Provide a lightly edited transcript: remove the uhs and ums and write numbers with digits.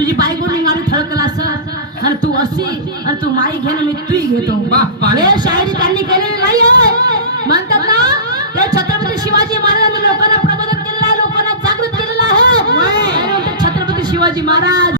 तुझी बायको निघाली थळकला असं आणि तू अशी आणि तू माई घेणं मी तूही घेतो हे शायरी त्यांनी केलेली नाहीये म्हणतात ना ते छत्रपती शिवाजी महाराजांनी लोकांना प्रबोधन केलेलं आहे लोकांना जागृत केलेलं आहे छत्रपती शिवाजी महाराज